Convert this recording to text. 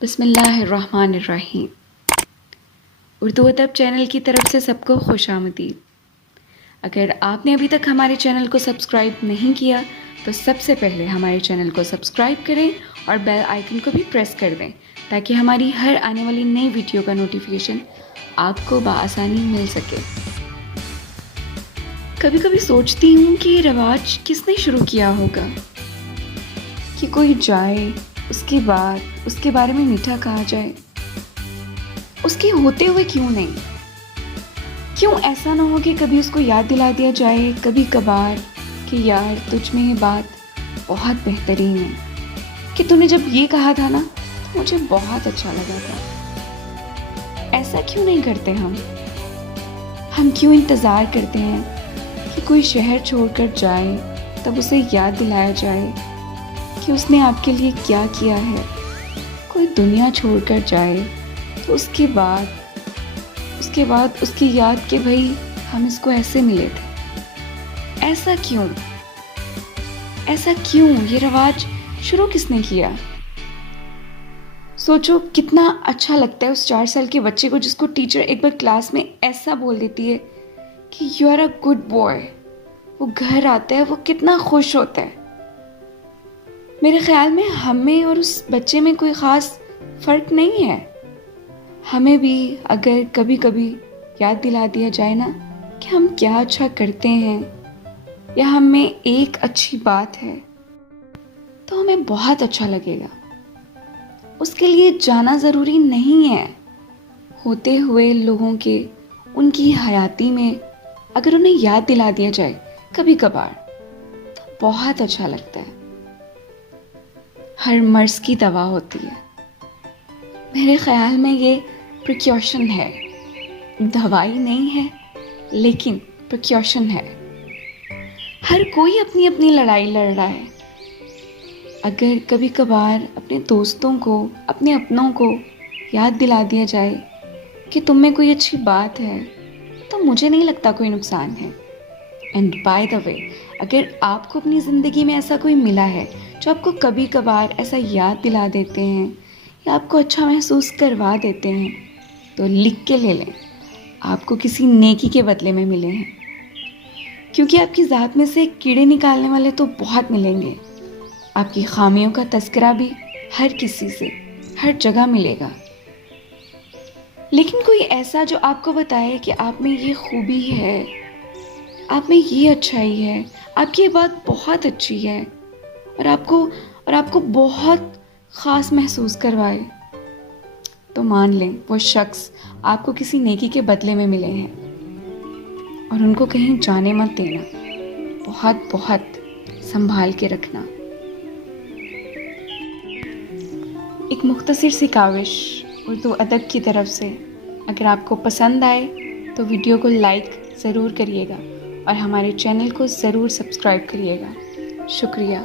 बिस्मिल्लाहिर्रहमानिर्रहीम। उर्दू अदब चैनल की तरफ से सबको खुशामदीद। अगर आपने अभी तक हमारे चैनल को सब्सक्राइब नहीं किया तो सबसे पहले हमारे चैनल को सब्सक्राइब करें और बेल आइकन को भी प्रेस कर दें ताकि हमारी हर आने वाली नई वीडियो का नोटिफिकेशन आपको बआसानी मिल सके। कभी कभी सोचती हूँ कि ये रवाज किसने शुरू किया होगा कि कोई जाए उसके बाद उसके बारे में मीठा कहा जाए। उसके होते हुए क्यों नहीं? क्यों ऐसा ना हो कि कभी उसको याद दिला दिया जाए कभी कभार कि यार तुझ में ये बात बहुत बेहतरीन है, कि तूने जब ये कहा था ना तो मुझे बहुत अच्छा लगा था। ऐसा क्यों नहीं करते हम क्यों इंतज़ार करते हैं कि कोई शहर छोड़कर जाए तब उसे याद दिलाया जाए कि उसने आपके लिए क्या किया है। कोई दुनिया छोड़कर जाए तो उसके बाद उसकी याद के भाई हम इसको ऐसे मिले थे। ऐसा क्यों ये रवाज शुरू किसने किया? सोचो कितना अच्छा लगता है उस 4 साल के बच्चे को जिसको टीचर एक बार क्लास में ऐसा बोल देती है कि you are a good boy. वो घर आता है, वो कितना खुश होता है। मेरे ख्याल में हमें और उस बच्चे में कोई ख़ास फ़र्क नहीं है। हमें भी अगर कभी कभी याद दिला दिया जाए ना कि हम क्या अच्छा करते हैं या हम में एक अच्छी बात है तो हमें बहुत अच्छा लगेगा। उसके लिए जाना ज़रूरी नहीं है। होते हुए लोगों के उनकी हयाती में अगर उन्हें याद दिला दिया जाए कभी कभार तो बहुत अच्छा लगता है। हर मर्ज़ की दवा होती है। मेरे ख्याल में ये प्रिकॉशन है, दवाई नहीं है लेकिन प्रिकॉशन है। हर कोई अपनी अपनी लड़ाई लड़ रहा है। अगर कभी कभार अपने दोस्तों को, अपने अपनों को याद दिला दिया जाए कि तुम में कोई अच्छी बात है तो मुझे नहीं लगता कोई नुकसान है। एंड बाय द वे, अगर आपको अपनी ज़िंदगी में ऐसा कोई मिला है जो आपको कभी कभार ऐसा याद दिला देते हैं या आपको अच्छा महसूस करवा देते हैं तो लिख के ले लें, आपको किसी नेकी के बदले में मिले हैं। क्योंकि आपकी ज़ात में से कीड़े निकालने वाले तो बहुत मिलेंगे। आपकी खामियों का तस्करा भी हर किसी से हर जगह मिलेगा, लेकिन कोई ऐसा जो आपको बताए कि आप में ये खूबी है, आप में ये अच्छाई है, आपकी ये बात बहुत अच्छी है और आपको बहुत ख़ास महसूस करवाए, तो मान लें वो शख्स आपको किसी नेकी के बदले में मिले हैं और उनको कहीं जाने मत देना। बहुत बहुत संभाल के रखना। एक मुख्तसर सी काविश उर्दू अदब की तरफ से। अगर आपको पसंद आए तो वीडियो को लाइक ज़रूर करिएगा और हमारे चैनल को ज़रूर सब्सक्राइब करिएगा। शुक्रिया।